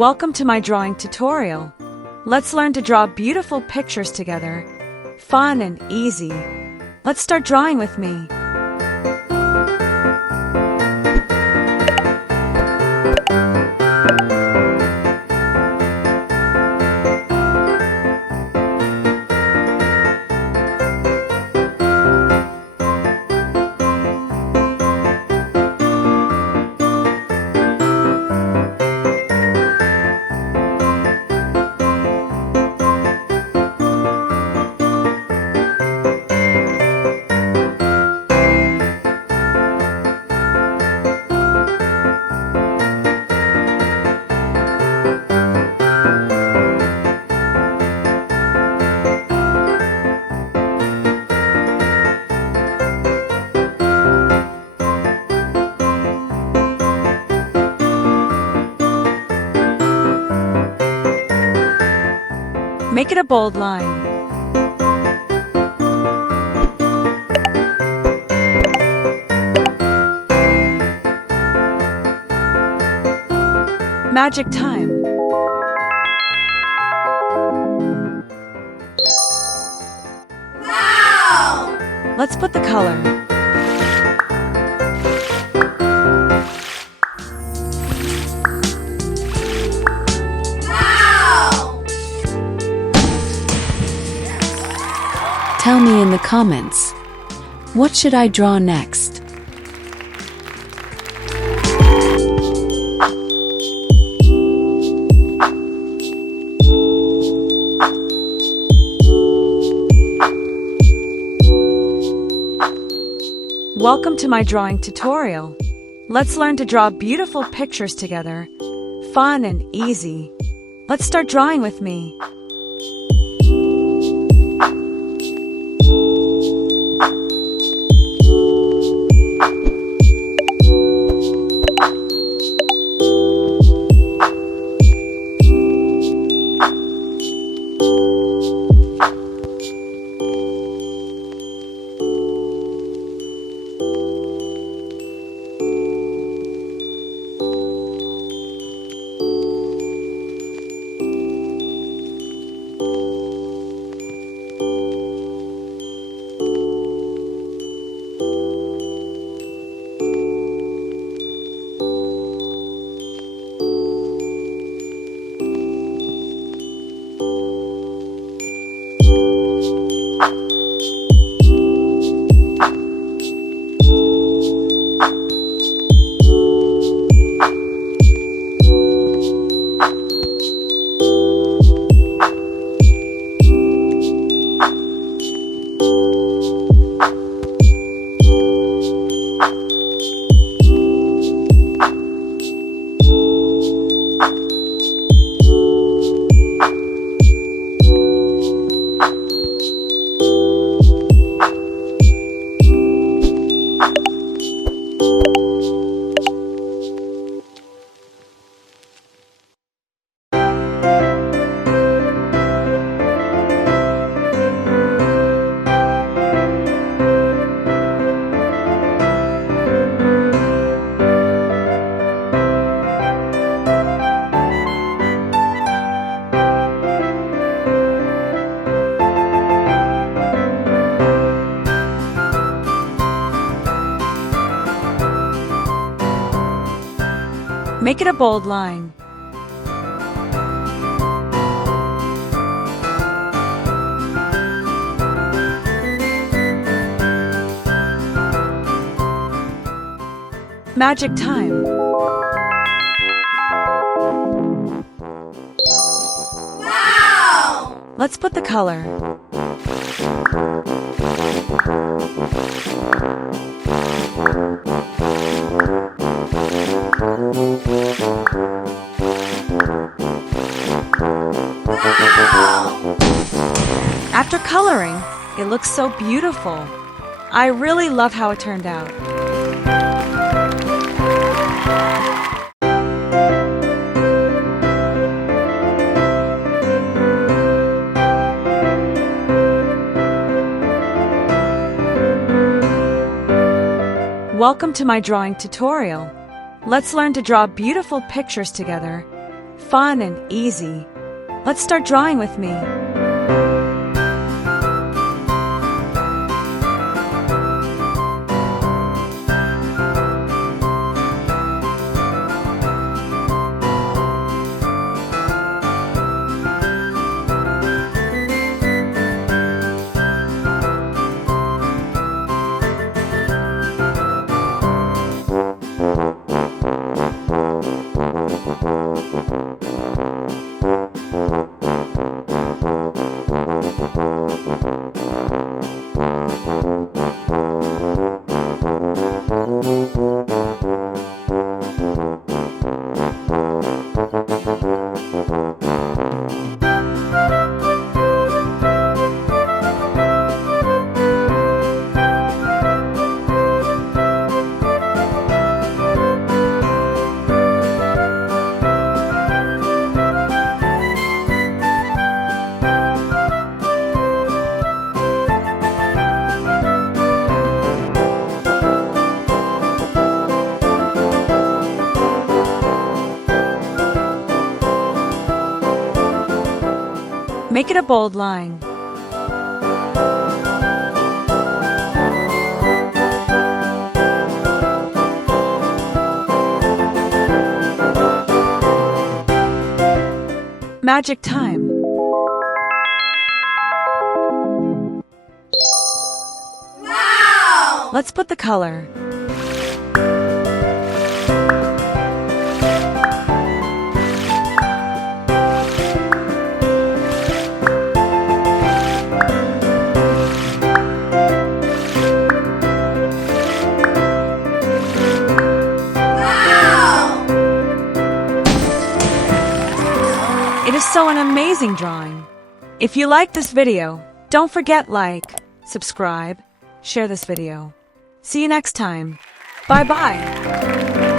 Welcome to my drawing tutorial. Let's learn to draw beautiful pictures together. Fun and easy. Let's start drawing with me. Make it a bold line. Magic time. Wow! Let's put the color. Tell me in the comments, what should I draw next? Welcome to my drawing tutorial. Let's learn to draw beautiful pictures together. Fun and easy. Let's start drawing with me. Make it a bold line. Magic time. Wow! Let's put the color. After coloring, it looks so beautiful. I really love how it turned out. Welcome to my drawing tutorial. Let's learn to draw beautiful pictures together. fun and easy. Let's start drawing with me. Make it a bold line. Magic time. Wow! Let's put the color. It is so an amazing drawing. If you like this video, don't forget like, subscribe, share this video. See you next time. Bye-bye.